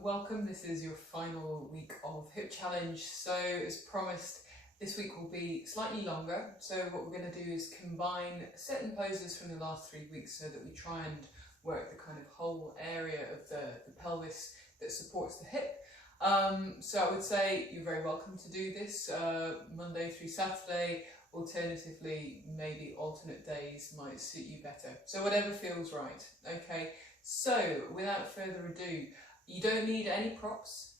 Welcome. This is your final week of hip challenge. So as promised, this week will be slightly longer. So what we're going to do is combine certain poses from the last 3 weeks so that we try and work the kind of whole area of the pelvis that supports the hip. So I would say you're very welcome to do this Monday through Saturday. Alternatively, maybe alternate days might suit you better. So whatever feels right. Okay. So without further ado, you don't need any props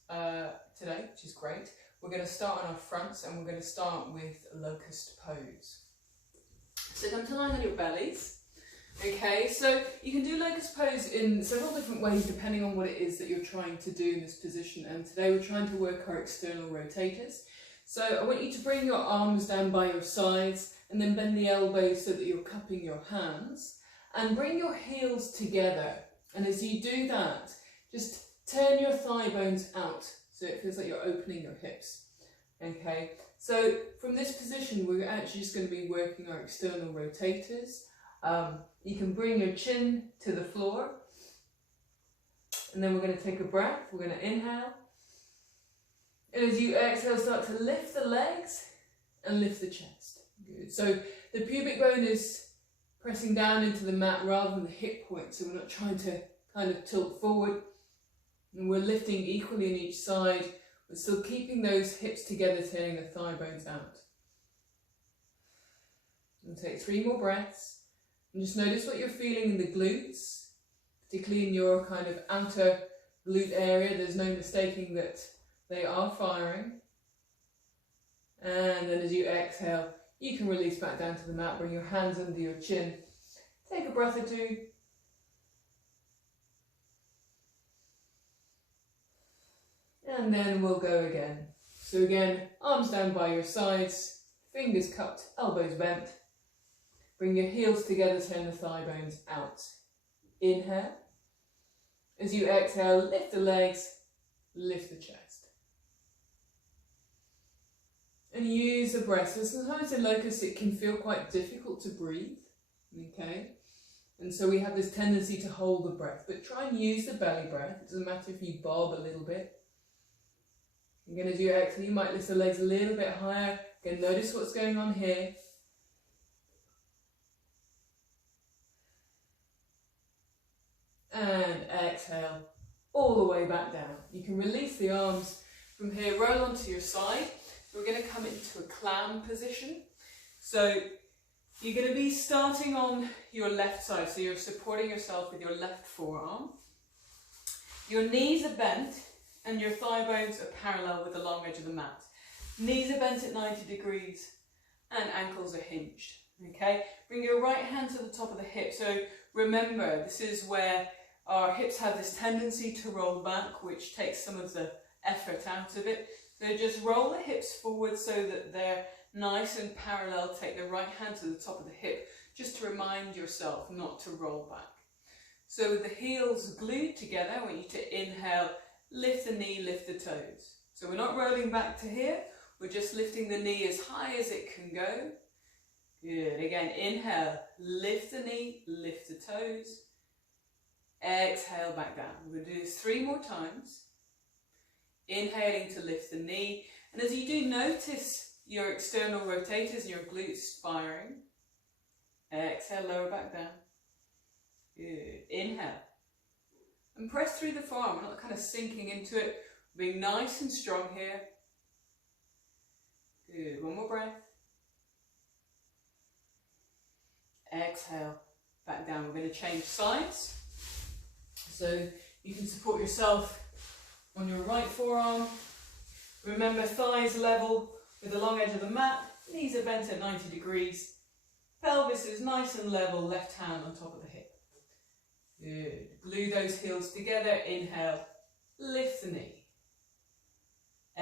today, which is great. We're going to start on our fronts and we're going to start with locust pose. So come to lie on your bellies. Okay, so you can do locust pose in several different ways depending on what it is that you're trying to do in this position. And today we're trying to work our external rotators. So I want you to bring your arms down by your sides and then bend the elbows so that you're cupping your hands. And bring your heels together. And as you do that, just turn your thigh bones out so it feels like you're opening your hips. Okay, so from this position, we're actually just going to be working our external rotators. You can bring your chin to the floor. And then we're going to take a breath. We're going to inhale. And as you exhale, start to lift the legs and lift the chest. Good. So the pubic bone is pressing down into the mat rather than the hip point, so we're not trying to kind of tilt forward, and we're lifting equally on each side, but still keeping those hips together, turning the thigh bones out. And take 3 more breaths, and just notice what you're feeling in the glutes, particularly in your kind of outer glute area. There's no mistaking that they are firing. And then as you exhale, you can release back down to the mat, bring your hands under your chin. Take a breath or two. And then we'll go again. So again, arms down by your sides, fingers cupped, elbows bent. Bring your heels together, turn the thigh bones out. Inhale. As you exhale, lift the legs, lift the chest. And use the breath. So sometimes in locust it can feel quite difficult to breathe, okay? And so we have this tendency to hold the breath, but try and use the belly breath. It doesn't matter if you bob a little bit. Again, as you exhale, you might lift the legs a little bit higher. Again, notice what's going on here. And exhale, all the way back down. You can release the arms from here, roll onto your side. We're going to come into a clam position. So you're going to be starting on your left side. So you're supporting yourself with your left forearm. Your knees are bent and your thigh bones are parallel with the long edge of the mat. Knees are bent at 90 degrees and ankles are hinged. Okay, bring your right hand to the top of the hip. So remember, this is where our hips have this tendency to roll back, which takes some of the effort out of it. So just roll the hips forward so that they're nice and parallel. Take the right hand to the top of the hip, just to remind yourself not to roll back. So with the heels glued together, I want you to inhale, lift the knee, lift the toes. So we're not rolling back to here, we're just lifting the knee as high as it can go. Good. Again, inhale, lift the knee, lift the toes. Exhale back down. We're going to do this 3 more times. Inhaling to lift the knee, and as you do, notice your external rotators and your glutes firing. Exhale, lower back down. Good. Inhale. And press through the forearm. We're not kind of sinking into it. Being nice and strong here. Good. 1 more breath. Exhale, back down. We're going to change sides. So you can support yourself on your right forearm. Remember, thighs level with the long edge of the mat, knees are bent at 90 degrees, pelvis is nice and level, left hand on top of the hip. Good. Glue those heels together, inhale, lift the knee.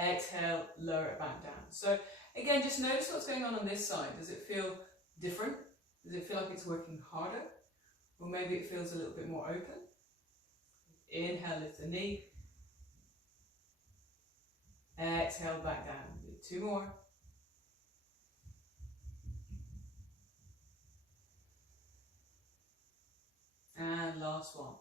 Exhale, lower it back down. So again, just notice what's going on this side. Does it feel different? Does it feel like it's working harder? Or maybe it feels a little bit more open? Inhale, lift the knee. Exhale, back down. Do 2 more. And last one.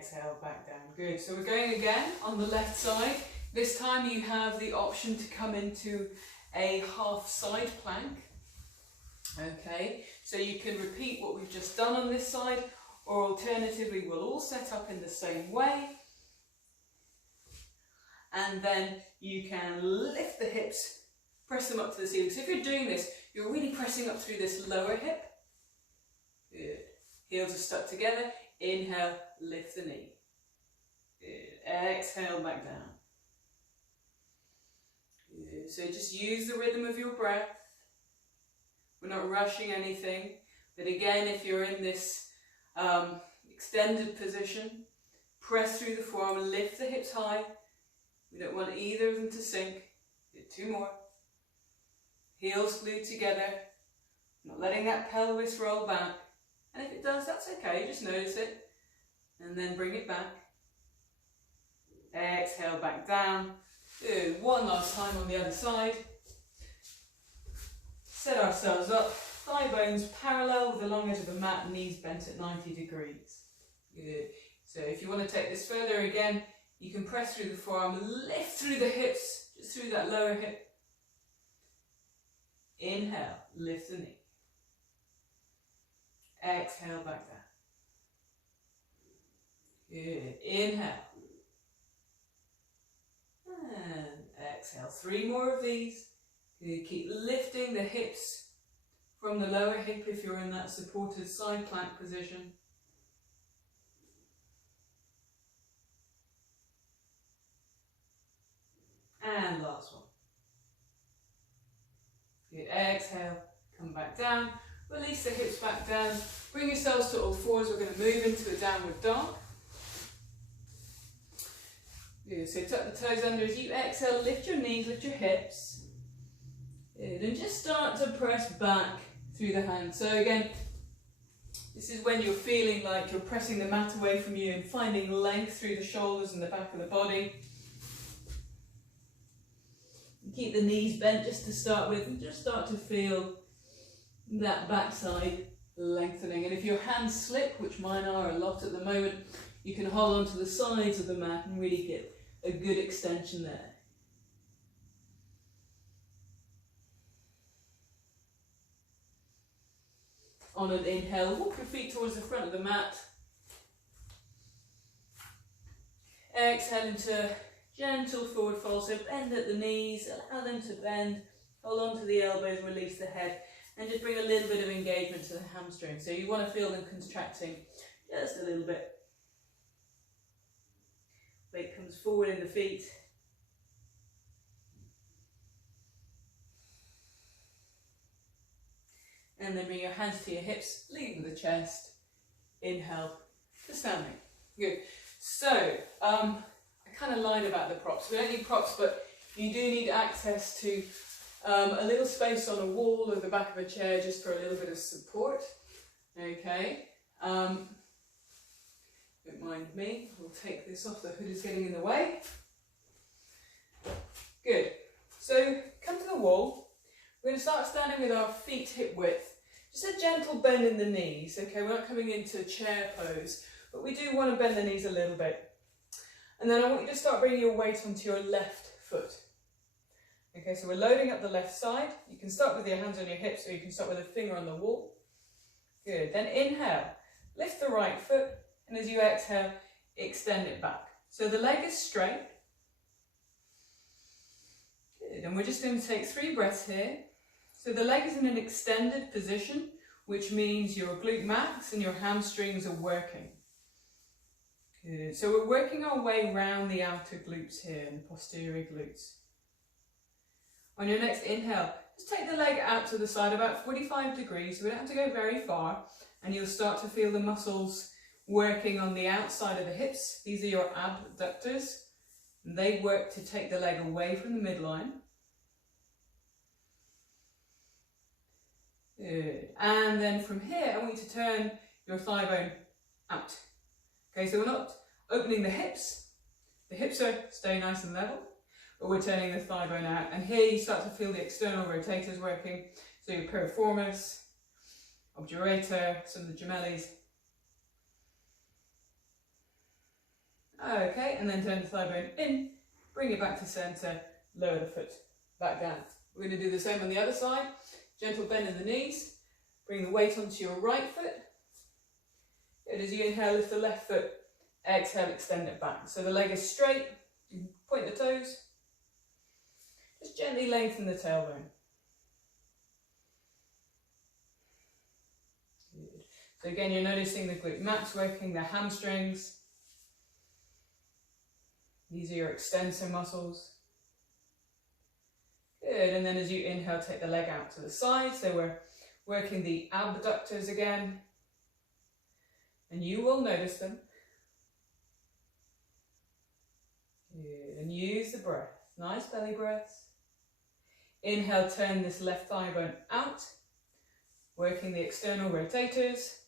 exhale, back down. Good. So we're going again on the left side. This time you have the option to come into a half side plank. Okay, so you can repeat what we've just done on this side, or alternatively we'll all set up in the same way. And then you can lift the hips, press them up to the ceiling. So if you're doing this, you're really pressing up through this lower hip. Good. Heels are stuck together. Inhale, lift the knee. Good. Exhale, back down. Good. So just use the rhythm of your breath. We're not rushing anything. But again, if you're in this extended position, press through the forearm, lift the hips high. We don't want either of them to sink. Good. 2 more. Heels glued together. Not letting that pelvis roll back. And if it does, that's okay. Just notice it. And then bring it back. Exhale, back down. Good. One last time on the other side. Set ourselves up. Thigh bones parallel with the long edge of the mat, knees bent at 90 degrees. Good. So if you want to take this further again, you can press through the forearm, lift through the hips, just through that lower hip. Inhale, lift the knee. Exhale, back down. Good. Inhale. And exhale. 3 more of these. Good. Keep lifting the hips from the lower hip if you're in that supported side plank position. And last one. Good. Exhale. Come back down. Release the hips back down. Bring yourselves to all fours. We're going to move into a downward dog. Good. So tuck the toes under as you exhale. Lift your knees, lift your hips. Good. And just start to press back through the hands. So again, this is when you're feeling like you're pressing the mat away from you and finding length through the shoulders and the back of the body. Keep the knees bent just to start with, and just start to feel that backside lengthening. And if your hands slip, which mine are a lot at the moment, you can hold on to the sides of the mat and really get a good extension there. On an inhale, walk your feet towards the front of the mat. Exhale into gentle forward fold, so bend at the knees, allow them to bend, hold on to the elbows, release the head, and just bring a little bit of engagement to the hamstrings. So you want to feel them contracting just a little bit. Weight comes forward in the feet. And then bring your hands to your hips, leading the chest. Inhale to standing. Good. So, I kind of lied about the props. We don't need props, but you do need access to a little space on a wall or the back of a chair just for a little bit of support. Okay. Don't mind me. We'll take this off. The hood is getting in the way. Good. So, come to the wall. We're going to start standing with our feet hip width. Just a gentle bend in the knees, okay? We're not coming into chair pose, but we do want to bend the knees a little bit. And then I want you to start bringing your weight onto your left foot. Okay, so we're loading up the left side. You can start with your hands on your hips, or you can start with a finger on the wall. Good. Then inhale, lift the right foot, and as you exhale, extend it back. So the leg is straight. Good. And we're just going to take 3 breaths here. So the leg is in an extended position, which means your glute max and your hamstrings are working. Good. So we're working our way round the outer glutes here and the posterior glutes. On your next inhale, just take the leg out to the side about 45 degrees, so we don't have to go very far, and you'll start to feel the muscles working on the outside of the hips. These are your abductors, and they work to take the leg away from the midline. Good. And then from here, I want you to turn your thigh bone out. Okay, so we're not opening the hips. The hips are staying nice and level, but we're turning the thigh bone out. And here you start to feel the external rotators working. So your piriformis, obturator, some of the gemellis. Okay, and then turn the thigh bone in, bring it back to centre, lower the foot back down. We're going to do the same on the other side. Gentle bend in the knees, bring the weight onto your right foot. Good, as you inhale, lift the left foot, exhale, extend it back. So the leg is straight, you can point the toes, just gently lengthen the tailbone. Good. So again, you're noticing the glute max working, the hamstrings. These are your extensor muscles. Good, and then as you inhale, take the leg out to the side. So we're working the abductors again. And you will notice them. Good, and use the breath. Nice belly breaths. Inhale, turn this left thigh bone out. Working the external rotators.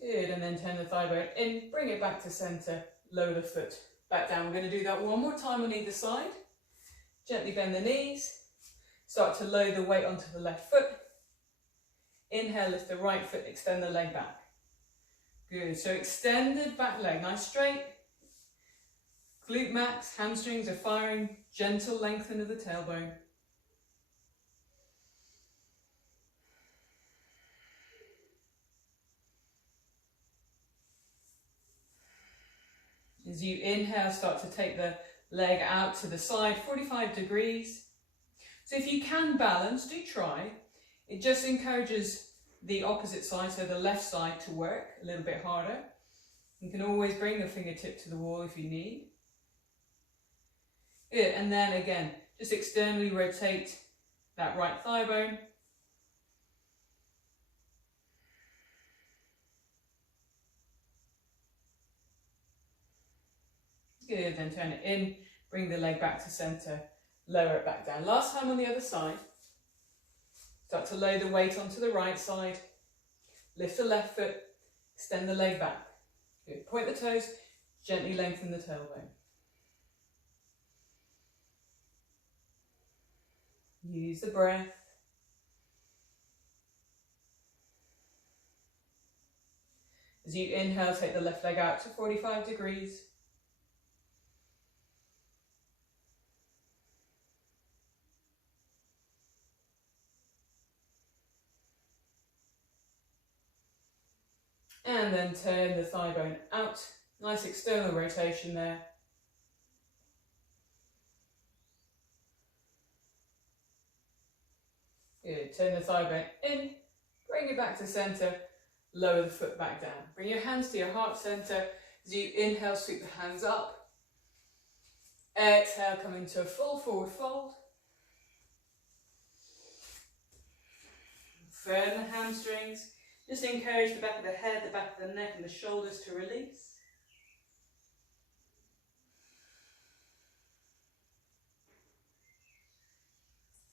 Good, and then turn the thigh bone in, bring it back to centre, lower the foot back down. We're going to do that one more time on either side. Gently bend the knees, start to lower the weight onto the left foot. Inhale, lift the right foot, extend the leg back. Good, so extended back leg, nice straight. Glute max, hamstrings are firing, gentle lengthen of the tailbone. As you inhale, start to take the leg out to the side, 45 degrees. So if you can balance, do try. It just encourages the opposite side, so the left side, to work a little bit harder. You can always bring the fingertip to the wall if you need. Good, and then again, just externally rotate that right thigh bone. Good, then turn it in, bring the leg back to centre, lower it back down. Last time on the other side. Start to lower the weight onto the right side, lift the left foot, extend the leg back. Good, point the toes, gently lengthen the tailbone. Use the breath. As you inhale, take the left leg out to 45 degrees. And then turn the thigh bone out. Nice external rotation there. Good. Turn the thigh bone in. Bring it back to centre. Lower the foot back down. Bring your hands to your heart centre. As you inhale, sweep the hands up. Exhale, come into a full forward fold. Firm the hamstrings. Just encourage the back of the head, the back of the neck and the shoulders to release.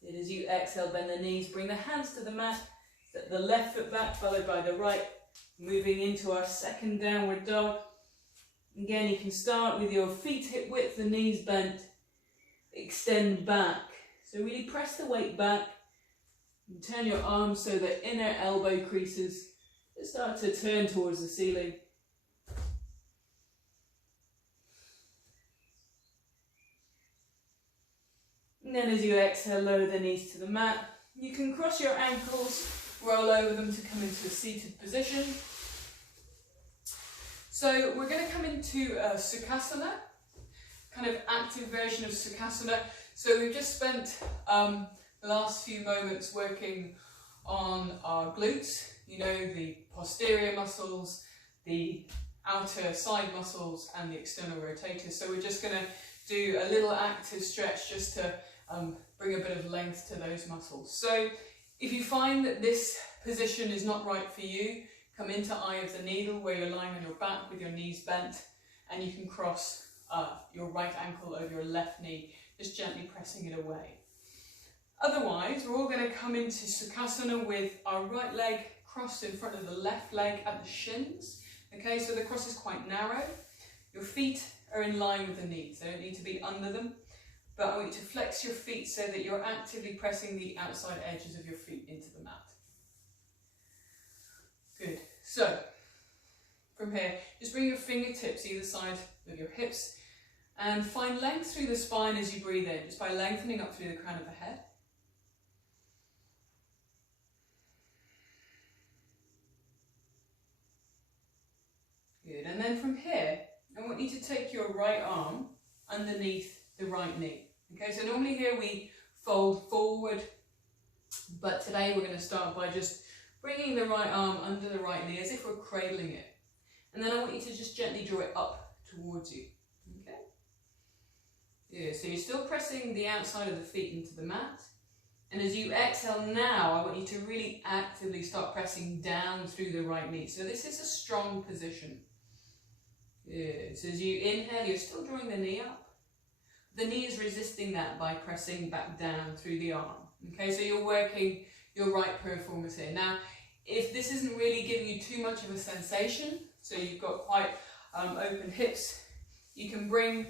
And as you exhale, bend the knees, bring the hands to the mat, step the left foot back, followed by the right, moving into our second downward dog. Again, you can start with your feet hip width, the knees bent, extend back. So really press the weight back. And turn your arms so the inner elbow creases start to turn towards the ceiling. And then as you exhale, lower the knees to the mat. You can cross your ankles, roll over them to come into a seated position. So we're going to come into Sukhasana, kind of active version of Sukhasana. So we've just spent the last few moments working on our glutes, you know, the posterior muscles, the outer side muscles and the external rotators. So we're just going to do a little active stretch just to bring a bit of length to those muscles. So if you find that this position is not right for you, come into eye of the needle where you're lying on your back with your knees bent, and you can cross your right ankle over your left knee, just gently pressing it away. Otherwise, we're all going to come into Sukhasana with our right leg crossed in front of the left leg at the shins. Okay, so the cross is quite narrow. Your feet are in line with the knees. They don't need to be under them. But I want you to flex your feet so that you're actively pressing the outside edges of your feet into the mat. Good. So, from here, just bring your fingertips either side of your hips and find length through the spine as you breathe in, just by lengthening up through the crown of the head. Good. And then from here, I want you to take your right arm underneath the right knee. Okay, so normally here we fold forward, but today we're going to start by just bringing the right arm under the right knee as if we're cradling it. And then I want you to just gently draw it up towards you. Okay? Yeah, so you're still pressing the outside of the feet into the mat. And as you exhale now, I want you to really actively start pressing down through the right knee. So this is a strong position. Yeah, so as you inhale, you're still drawing the knee up. The knee is resisting that by pressing back down through the arm. Okay, so you're working your right piriformis here. Now, if this isn't really giving you too much of a sensation, so you've got quite open hips, you can bring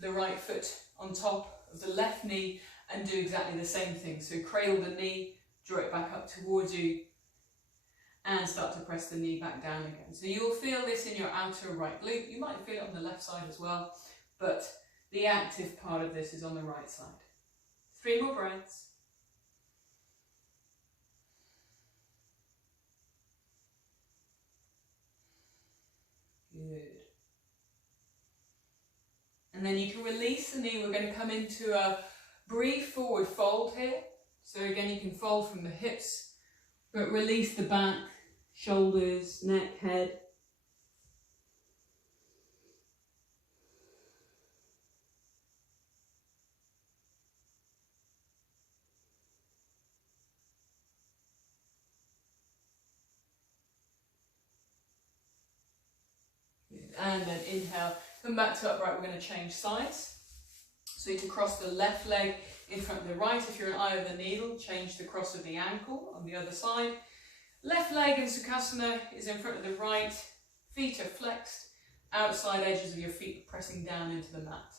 the right foot on top of the left knee and do exactly the same thing. So cradle the knee, draw it back up towards you, and start to press the knee back down again. So you'll feel this in your outer right glute. You might feel it on the left side as well, but the active part of this is on the right side. 3 more breaths. Good. And then you can release the knee. We're going to come into a brief forward fold here. So again, you can fold from the hips, but release the back, shoulders, neck, head. And then inhale, come back to upright. We're going to change sides. So you to cross the left leg in front of the right. If you're an eye of the needle, change the cross of the ankle on the other side. Left leg in Sukhasana is in front of the right. Feet are flexed. Outside edges of your feet pressing down into the mat.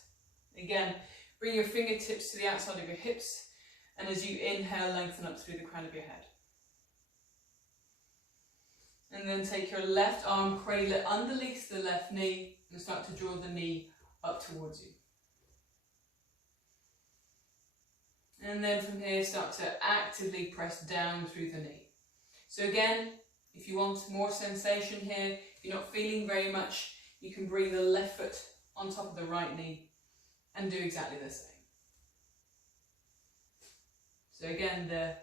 Again, bring your fingertips to the outside of your hips. And as you inhale, lengthen up through the crown of your head. And then take your left arm, cradle it underneath the left knee, and start to draw the knee up towards you. And then from here, start to actively press down through the knee. So again, if you want more sensation here, if you're not feeling very much, you can bring the left foot on top of the right knee and do exactly the same. So again, the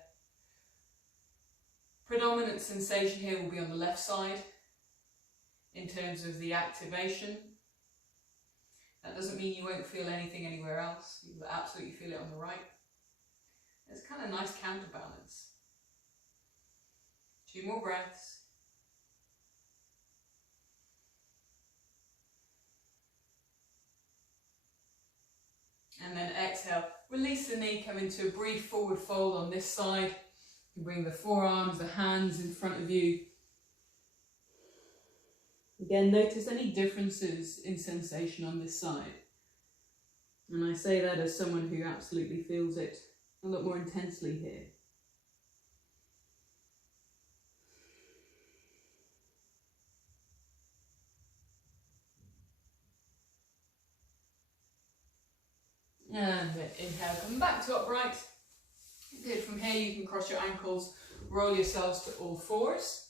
predominant sensation here will be on the left side in terms of the activation. That doesn't mean you won't feel anything anywhere else. You will absolutely feel it on the right. It's kind of nice counterbalance. 2 more breaths. And then exhale, release the knee, come into a brief forward fold on this side. You bring the forearms, the hands in front of you. Again, notice any differences in sensation on this side. And I say that as someone who absolutely feels it a lot more intensely here. And inhale, come back to upright. Good, from here you can cross your ankles, roll yourselves to all fours.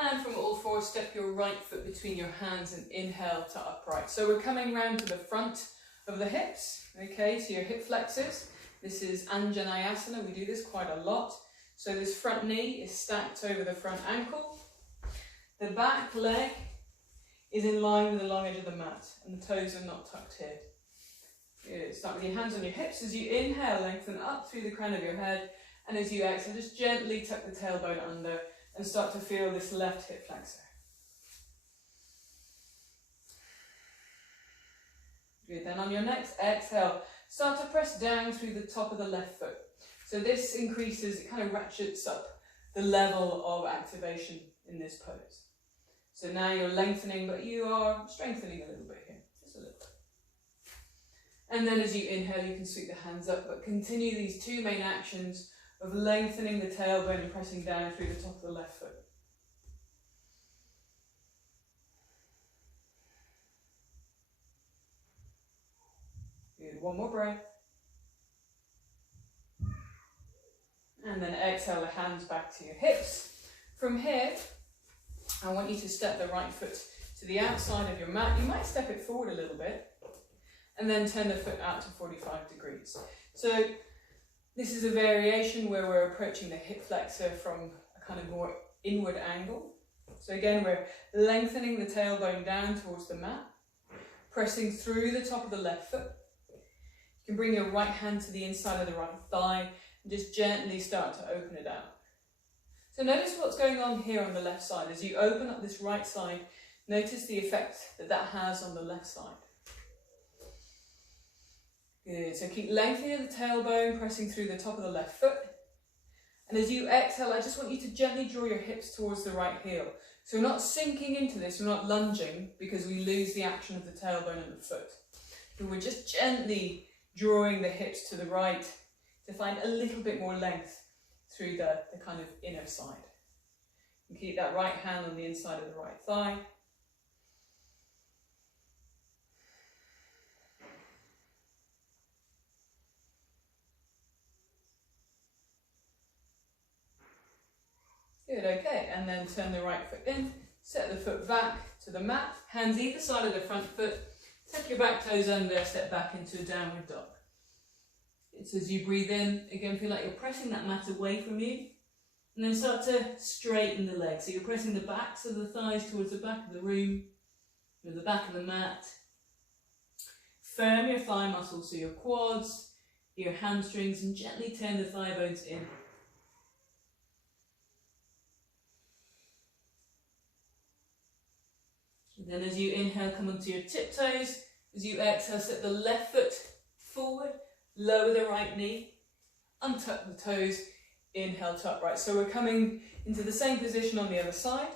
And from all fours, step your right foot between your hands and inhale to upright. So we're coming round to the front of the hips, okay, so your hip flexors. This is Anjaneyasana, we do this quite a lot. So this front knee is stacked over the front ankle. The back leg is in line with the long edge of the mat and the toes are not tucked here. Good. Start with your hands on your hips. As you inhale, lengthen up through the crown of your head, and as you exhale, just gently tuck the tailbone under and start to feel this left hip flexor. Good. Then on your next exhale, start to press down through the top of the left foot. So this increases, it kind of ratchets up the level of activation in this pose. So now you're lengthening, but you are strengthening a little bit here, just a little bit. And then as you inhale, you can sweep the hands up, but continue these 2 main actions of lengthening the tailbone and pressing down through the top of the left foot. Good, one more breath. And then exhale the hands back to your hips. From here, I want you to step the right foot to the outside of your mat. You might step it forward a little bit and then turn the foot out to 45 degrees. So this is a variation where we're approaching the hip flexor from a kind of more inward angle. So again, we're lengthening the tailbone down towards the mat, pressing through the top of the left foot. You can bring your right hand to the inside of the right thigh and just gently start to open it out. So notice what's going on here on the left side. As you open up this right side, notice the effect that that has on the left side. Good, so keep lengthening the tailbone, pressing through the top of the left foot. And as you exhale, I just want you to gently draw your hips towards the right heel. So we're not sinking into this, we're not lunging because we lose the action of the tailbone and the foot. So we're just gently drawing the hips to the right to find a little bit more length through the kind of inner side. And keep that right hand on the inside of the right thigh. Good, okay, and then turn the right foot in, set the foot back to the mat, hands either side of the front foot, tuck your back toes under, step back into a downward dog. It's as you breathe in, again feel like you're pressing that mat away from you, and then start to straighten the legs. So you're pressing the backs of the thighs towards the back of the room, or the back of the mat. Firm your thigh muscles, so your quads, your hamstrings, and gently turn the thigh bones in. And then as you inhale, come onto your tiptoes. As you exhale, step the left foot forward, lower the right knee, untuck the toes, inhale to upright. So we're coming into the same position on the other side.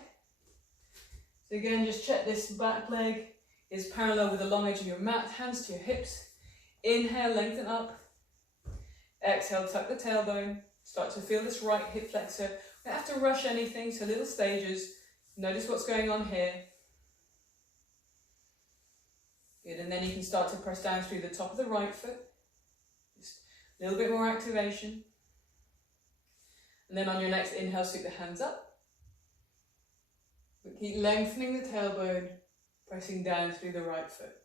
So again, just check this back leg is parallel with the long edge of your mat, hands to your hips. Inhale, lengthen up. Exhale, tuck the tailbone. Start to feel this right hip flexor. We don't have to rush anything, so little stages. Notice what's going on here. Good, and then you can start to press down through the top of the right foot. Just a little bit more activation. And then on your next inhale, sweep the hands up. But keep lengthening the tailbone, pressing down through the right foot.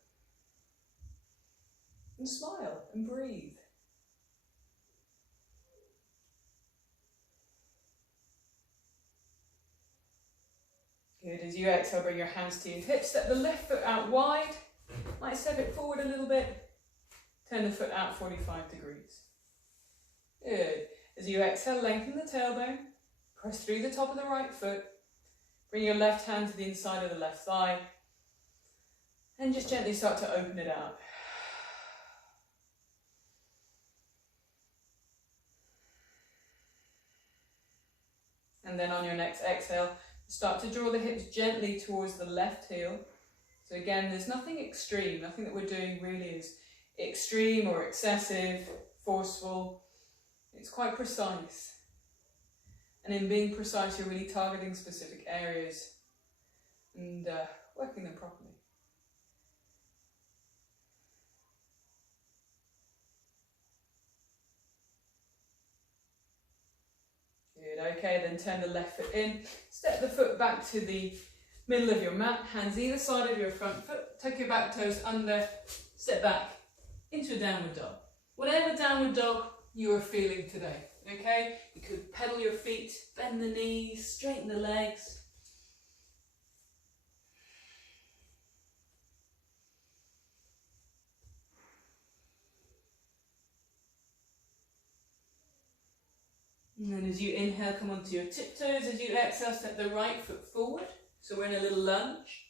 And smile and breathe. Good, as you exhale, bring your hands to your hips, step the left foot out wide. Might step it forward a little bit. Turn the foot out 45 degrees. Good. As you exhale, lengthen the tailbone. Press through the top of the right foot. Bring your left hand to the inside of the left thigh. And just gently start to open it out. And then on your next exhale, start to draw the hips gently towards the left heel. So again, there's nothing extreme, nothing that we're doing really is extreme or excessive, forceful. It's quite precise. And in being precise, you're really targeting specific areas and working them properly. Good, okay, then turn the left foot in, step the foot back to the middle of your mat, hands either side of your front foot, tuck your back toes under, step back into a downward dog. Whatever downward dog you are feeling today, okay? You could pedal your feet, bend the knees, straighten the legs. And then as you inhale, come onto your tiptoes. As you exhale, step the right foot forward. So we're in a little lunge.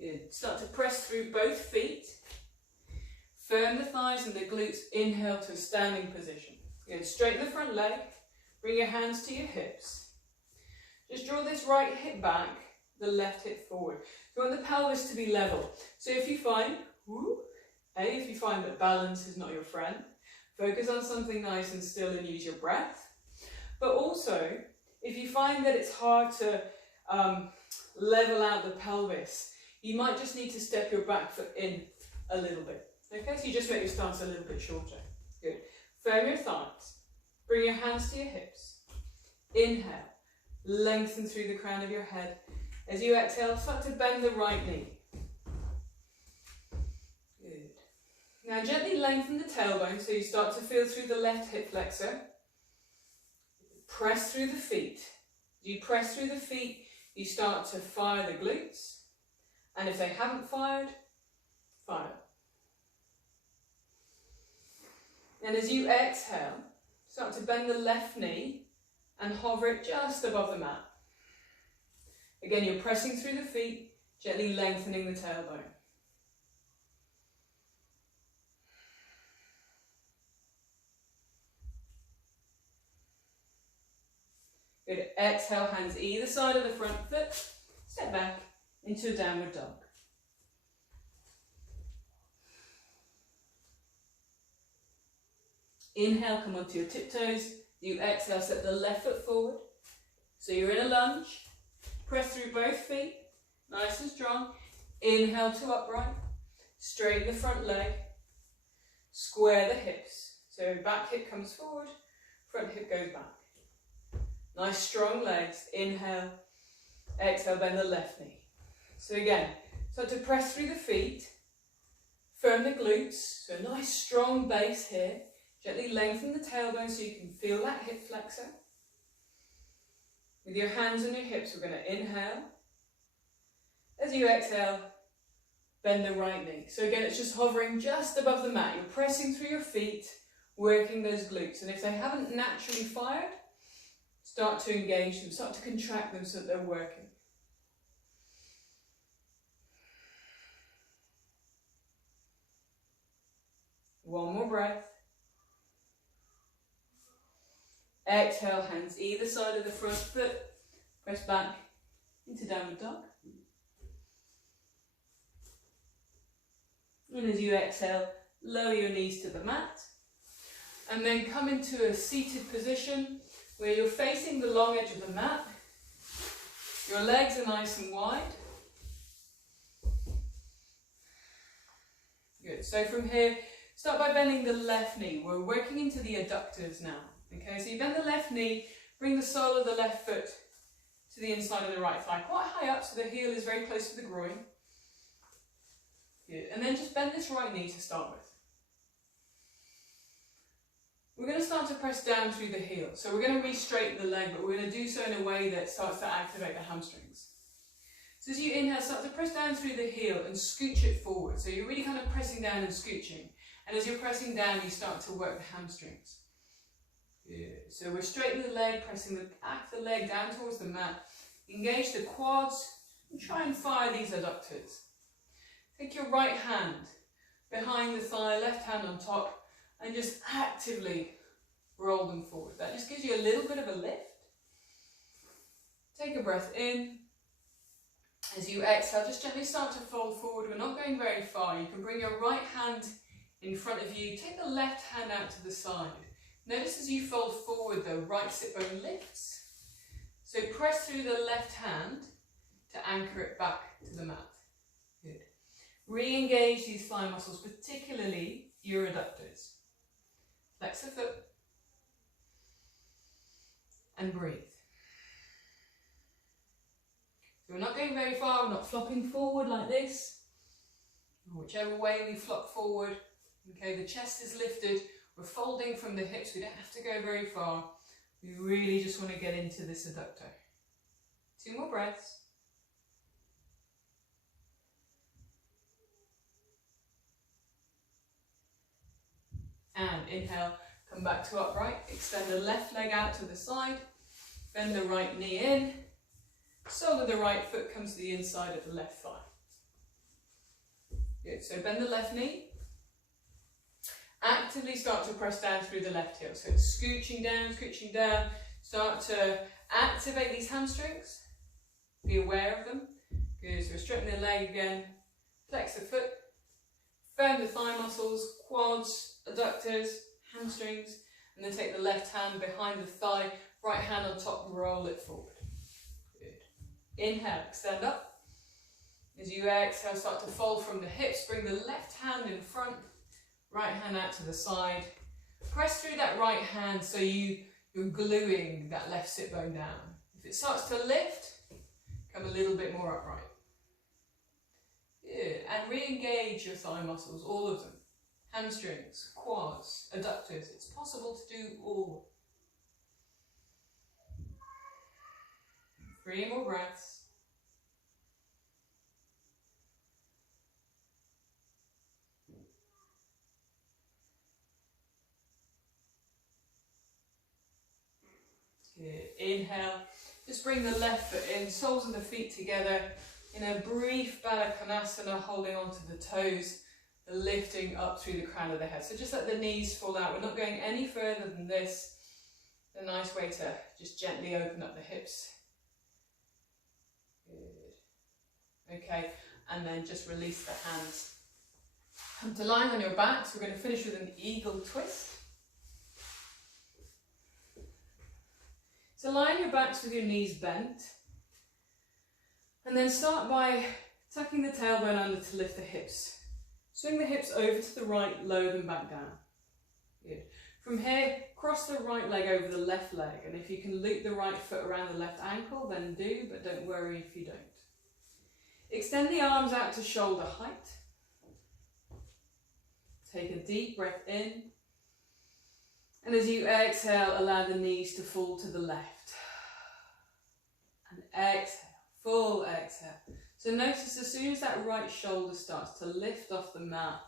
Good. Start to press through both feet. Firm the thighs and the glutes. Inhale to a standing position. Good. Straighten the front leg. Bring your hands to your hips. Just draw this right hip back, the left hip forward. You want the pelvis to be level. So if you find, that balance is not your friend, focus on something nice and still and use your breath. But also, if you find that it's hard to level out the pelvis, you might just need to step your back foot in a little bit. Okay, so you just make your stance a little bit shorter. Good. Firm your thighs. Bring your hands to your hips. Inhale. Lengthen through the crown of your head. As you exhale, start to bend the right knee. Good. Now gently lengthen the tailbone so you start to feel through the left hip flexor. Press through the feet. As you press through the feet, you start to fire the glutes. And if they haven't fired, fire. And as you exhale, start to bend the left knee and hover it just above the mat. Again, you're pressing through the feet, gently lengthening the tailbone. Good. Exhale, hands either side of the front foot, step back into a downward dog. Inhale, come onto your tiptoes. You exhale, step the left foot forward. So you're in a lunge. Press through both feet, nice and strong. Inhale to upright. Straighten the front leg. Square the hips. So back hip comes forward, front hip goes back. Nice strong legs. Inhale. Exhale, bend the left knee. So again, start to press through the feet. Firm the glutes. So a nice strong base here. Gently lengthen the tailbone so you can feel that hip flexor. With your hands on your hips, we're going to inhale. As you exhale, bend the right knee. So again, it's just hovering just above the mat. You're pressing through your feet, working those glutes. And if they haven't naturally fired, start to engage them, start to contract them so that they're working. One more breath. Exhale, hands either side of the front foot. Press back into downward dog. And as you exhale, lower your knees to the mat. And then come into a seated position where you're facing the long edge of the mat. Your legs are nice and wide. Good. So from here, start by bending the left knee. We're working into the adductors now. Okay, so you bend the left knee, bring the sole of the left foot to the inside of the right thigh, quite high up so the heel is very close to the groin. Good. And then just bend this right knee to start with. We're going to start to press down through the heel. So we're going to re-straighten the leg, but we're going to do so in a way that starts to activate the hamstrings. So as you inhale, start to press down through the heel and scooch it forward. So you're really kind of pressing down and scooching. And as you're pressing down, you start to work the hamstrings. Good. So we're straightening the leg, pressing the back of the leg down towards the mat. Engage the quads and try and fire these adductors. Take your right hand behind the thigh, left hand on top, and just actively roll them forward. That just gives you a little bit of a lift. Take a breath in. As you exhale, just gently start to fold forward. We're not going very far. You can bring your right hand in front of you. Take the left hand out to the side. Notice as you fold forward, the right sit bone lifts. So press through the left hand to anchor it back to the mat. Good. Re-engage these thigh muscles, particularly your adductors. Flex the foot. And breathe. So we're not going very far, we're not flopping forward like this. Whichever way we flop forward, okay, the chest is lifted. We're folding from the hips, we don't have to go very far. We really just want to get into this adductor. 2 more breaths. And inhale, come back to upright. Extend the left leg out to the side. Bend the right knee in. Sole of the right foot comes to the inside of the left thigh. Good, so bend the left knee. Actively start to press down through the left heel. So it's scooching down, start to activate these hamstrings. Be aware of them. Good, so straighten the leg again, flex the foot, firm the thigh muscles, quads, adductors, hamstrings, and then take the left hand behind the thigh, Right hand on top, roll it forward. Good. Inhale, extend up. As you exhale, start to fold from the hips. Bring the left hand in front, right hand out to the side. Press through that right hand so you're gluing that left sit bone down. If it starts to lift, come a little bit more upright. Good. And re-engage your thigh muscles, all of them. Hamstrings, quads, adductors. It's possible to do all. 3 more breaths. Good. Inhale. Just bring the left foot in, soles of the feet together in a brief Baddha Konasana, holding onto the toes, lifting up through the crown of the head. So just let the knees fall out. We're not going any further than this. A nice way to just gently open up the hips. Good. Okay, and then just release the hands. Come to lying on your back. So we're going to finish with an eagle twist. So lie on your backs with your knees bent. And then start by tucking the tailbone under to lift the hips. Swing the hips over to the right, lower them back down. Good. From here, cross the right leg over the left leg. And if you can loop the right foot around the left ankle, then do, but don't worry if you don't. Extend the arms out to shoulder height. Take a deep breath in. And as you exhale, allow the knees to fall to the left. And exhale, full exhale. So notice as soon as that right shoulder starts to lift off the mat,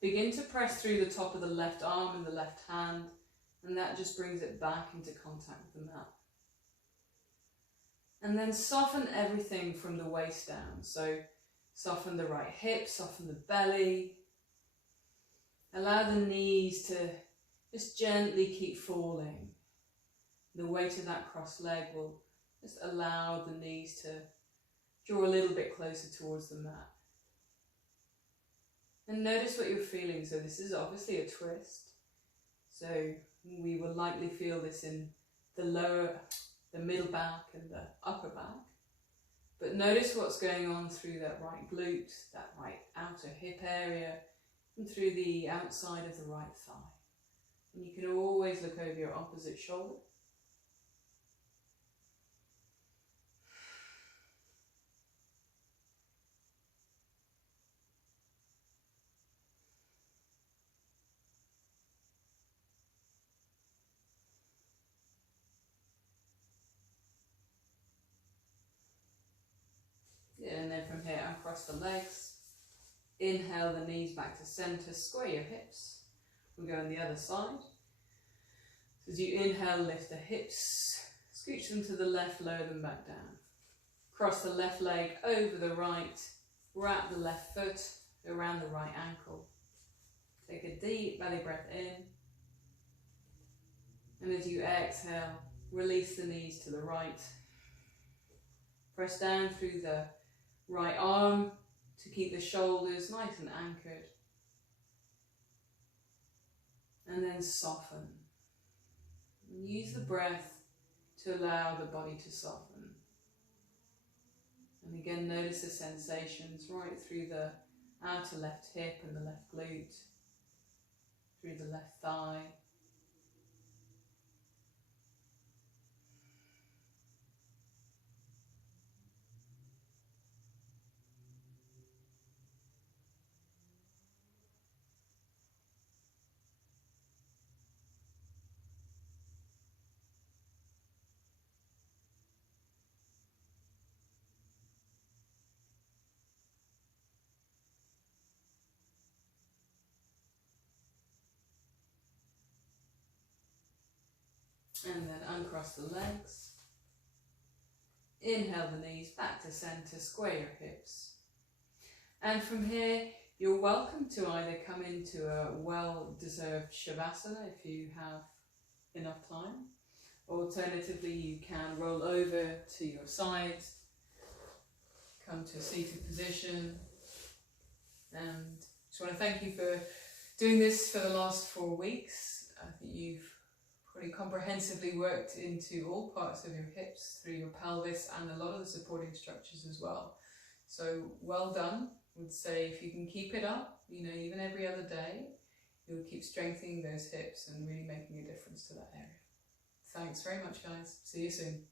begin to press through the top of the left arm and the left hand, and that just brings it back into contact with the mat. And then soften everything from the waist down. So soften the right hip, soften the belly. Allow the knees to just gently keep falling. The weight of that crossed leg will just allow the knees to draw a little bit closer towards the mat. And notice what you're feeling. So this is obviously a twist. So we will likely feel this in the middle back and the upper back. But notice what's going on through that right glute, that right outer hip area, and through the outside of the right thigh. And you can always look over your opposite shoulder. Yeah, and then from here, uncross the legs. Inhale the knees back to center, square your hips. We'll go on the other side. So as you inhale, lift the hips, scooch them to the left, lower them back down. Cross the left leg over the right, wrap the left foot around the right ankle. Take a deep belly breath in. And as you exhale, release the knees to the right. Press down through the right arm to keep the shoulders nice and anchored. And then soften. And use the breath to allow the body to soften. And again, notice the sensations right through the outer left hip and the left glute, through the left thigh. And then uncross the legs. Inhale the knees back to center, square your hips. And from here, you're welcome to either come into a well-deserved Shavasana if you have enough time. Alternatively, you can roll over to your sides, come to a seated position. And just want to thank you for doing this for the last 4 weeks. I think you've pretty comprehensively worked into all parts of your hips, through your pelvis and a lot of the supporting structures as well. So well done. I would say if you can keep it up, you know, even every other day, you'll keep strengthening those hips and really making a difference to that area. Thanks very much, guys. See you soon.